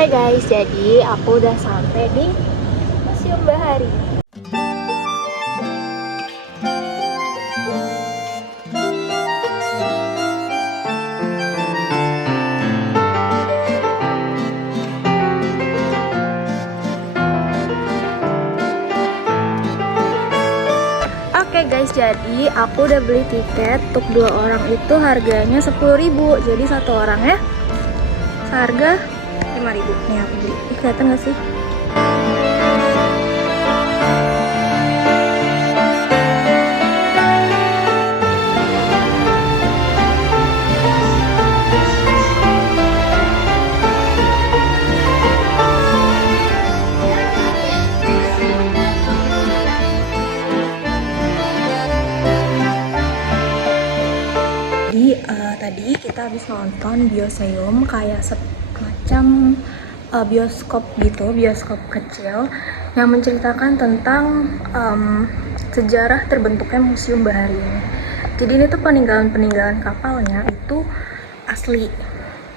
Hai guys, jadi aku udah sampai di Museum Bahari. Oke guys, jadi aku udah beli tiket untuk 2 orang itu harganya 10.000. Jadi satu orangnya seharga 5.000. Nih aku beli. Kelihatan gak sih? Tadi kita habis nonton Bioseum, kayak semacam bioskop gitu, bioskop kecil yang menceritakan tentang sejarah terbentuknya Museum Bahari ini. Jadi ini tuh peninggalan-peninggalan kapalnya itu asli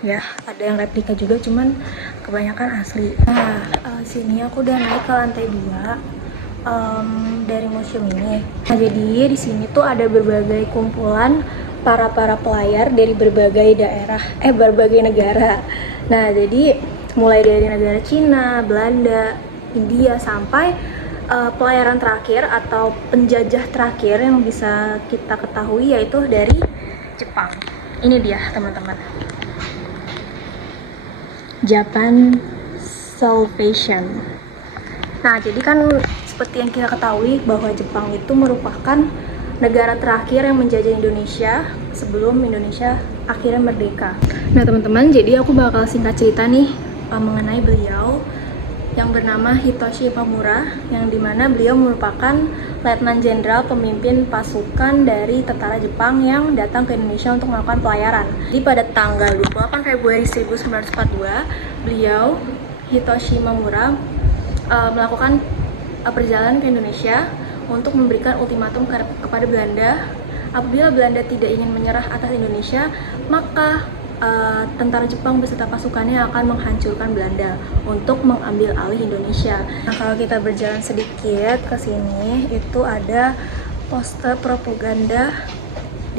ya, ada yang replika juga, cuman kebanyakan asli. Nah, sini aku udah naik ke lantai 2 dari museum ini. Nah, jadi di sini tuh ada berbagai kumpulan para pelayar dari berbagai daerah, berbagai negara. Nah, jadi mulai dari negara Cina, Belanda, India, sampai pelayaran terakhir atau penjajah terakhir yang bisa kita ketahui yaitu dari Jepang. Ini dia teman-teman, Japan Salvation. Nah, jadi kan seperti yang kita ketahui bahwa Jepang itu merupakan negara terakhir yang menjajah Indonesia sebelum Indonesia akhirnya merdeka. Nah teman-teman, jadi aku bakal singkat cerita nih mengenai beliau yang bernama Hitoshi Imamura, yang dimana beliau merupakan Letnan Jenderal pemimpin pasukan dari tentara Jepang yang datang ke Indonesia untuk melakukan pelayaran. Jadi pada tanggal 28 Februari 1942, beliau Hitoshi Imamura melakukan perjalanan ke Indonesia untuk memberikan ultimatum kepada Belanda. Apabila Belanda tidak ingin menyerah atas Indonesia, maka tentara Jepang beserta pasukannya akan menghancurkan Belanda untuk mengambil alih Indonesia. Nah, kalau kita berjalan sedikit ke sini, itu ada poster propaganda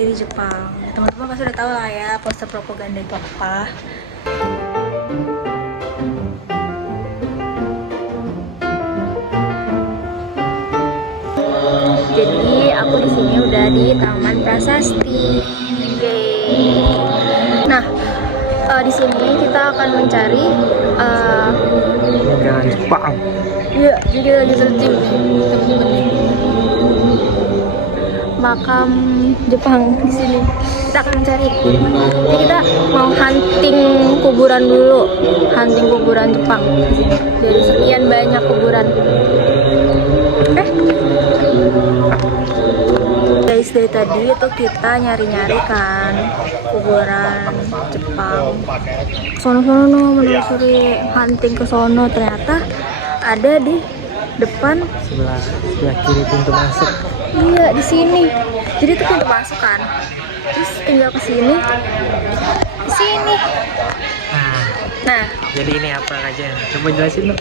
dari Jepang. Teman-teman pasti udah tahu lah ya poster propaganda itu apa. Jadi aku di sini udah di Taman Prasasti. Nah, di sini kita akan mencari peninggalan Jepang. Iya, jadi lagi searching makam Jepang di sini. Kita akan mencari. Jadi kita mau hunting kuburan dulu, hunting kuburan Jepang di sini. Dari sekian banyak kuburan. Guys, dari tadi itu kita nyari-nyari kan kuburan Jepang. Sono menelusuri, hunting ke sono, ternyata ada di depan sebelah kiri pintu masuk. Iya, di sini. Jadi itu pintu masuk kan. Terus tinggal ke sini. Di sini. Nah, Jadi ini apa aja? Coba jelasin dong.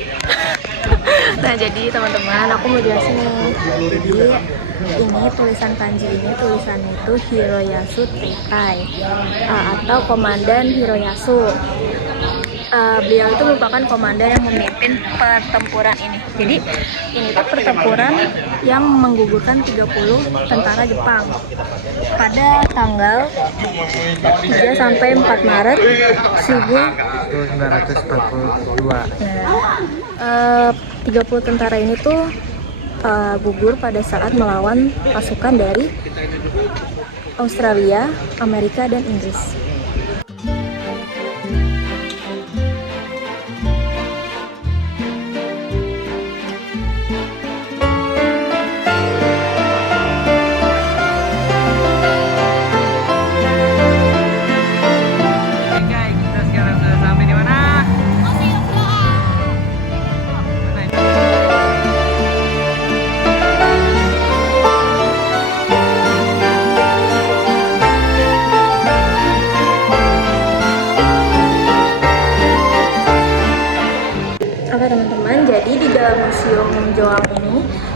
Nah, jadi teman-teman, aku mau jelasin nih. Jadi ini tulisan kanji ini, tulisannya itu Hiroyasu Teikai atau Komandan Hiroyasu. Beliau itu merupakan komandan yang memimpin pertempuran ini. Jadi ini tuh pertempuran yang menggugurkan 30 tentara Jepang pada tanggal 3 sampai 4 Maret 1942. Nah, 30 tentara ini tuh gugur pada saat melawan pasukan dari Australia, Amerika, dan Inggris.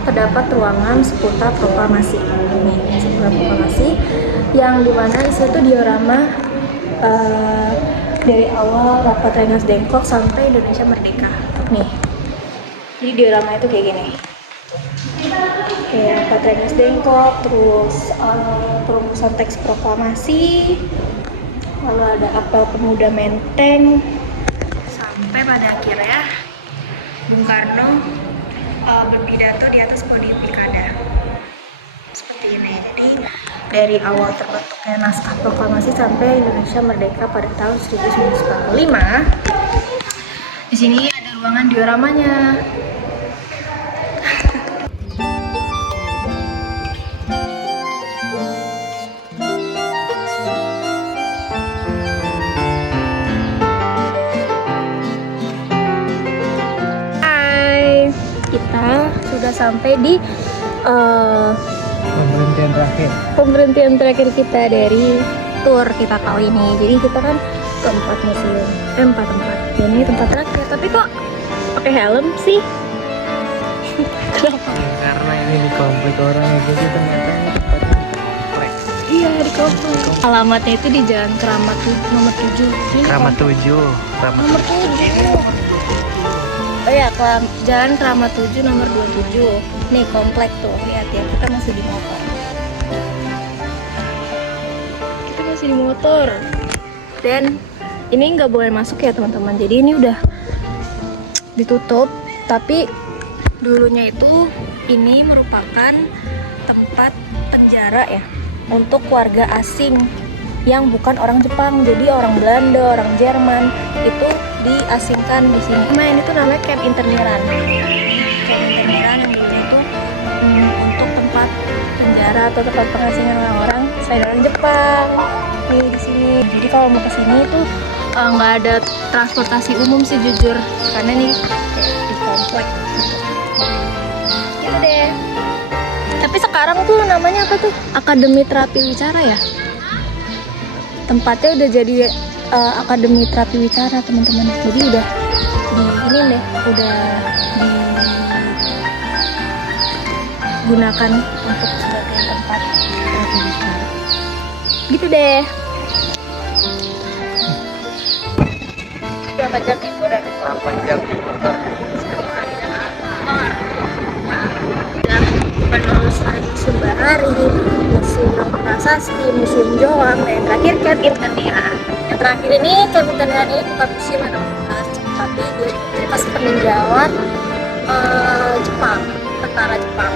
terdapat ruangan seputar proklamasi. Nih, seputar proklamasi yang dimana isinya itu diorama dari awal rapat Rengas Dengklok sampai Indonesia merdeka. Nih, jadi diorama itu kayak gini. Kayak rapat Rengas Dengklok, terus perumusan teks proklamasi, lalu ada apel pemuda Menteng, sampai pada akhirnya Bung Karno berpidato di atas podium pilkada seperti ini. Jadi dari awal terbentuknya naskah proklamasi sampai Indonesia merdeka pada tahun 1945, di sini ada ruangan dioramanya. Kita sudah sampai di pemberhentian terakhir kita dari tour kita kali ini. Jadi kita kan ke 4 museum, 4 tempat. Dan ini tempat terakhir. Tapi kok pakai helm sih? Kenapa? Ya, karena ini di komplek orang, jadi ternyata ini tempatnya komplek. Iya, di komplek. Alamatnya itu di Jalan Keramat nomor 7. Ini Keramat komplek 7, Keramat nomor 7. Oh ya, Jalan Keramat 7 nomor 27. Nih komplek tuh, lihat ya, kita masih di motor. Kita masih di motor. Dan ini nggak boleh masuk ya teman-teman. Jadi ini udah ditutup. Tapi dulunya itu ini merupakan tempat penjara ya untuk warga asing yang bukan orang Jepang, jadi orang Belanda, orang Jerman itu diasingkan di sini. Nah, ini tuh namanya Camp Interniran. Camp Interniran yang dulunya itu untuk tempat penjara atau tempat pengasingan orang-orang selain orang Jepang. Nih di sini. Jadi kalau mau ke sini tuh nggak ada transportasi umum sih jujur, karena nih kayak di komplek. Gitu deh. Tapi sekarang tuh namanya apa tuh? Akademi Terapi Wicara ya? Tempatnya udah jadi Akademi Terapi Wicara teman-teman. Jadi udah ini deh, udah digunakan untuk sebagai tempat terapi wicara. Gitu deh. Berapa jam itu udah? 8 jam di motor. Penulis Haji Sumbahari, Museum Prasasti, Museum Joang, dan terakhir Camp Interniran. Yang terakhir ini Camp Interniran ini bukan museum atau tapi dia bekas peninjauan Jepang, tentara Jepang.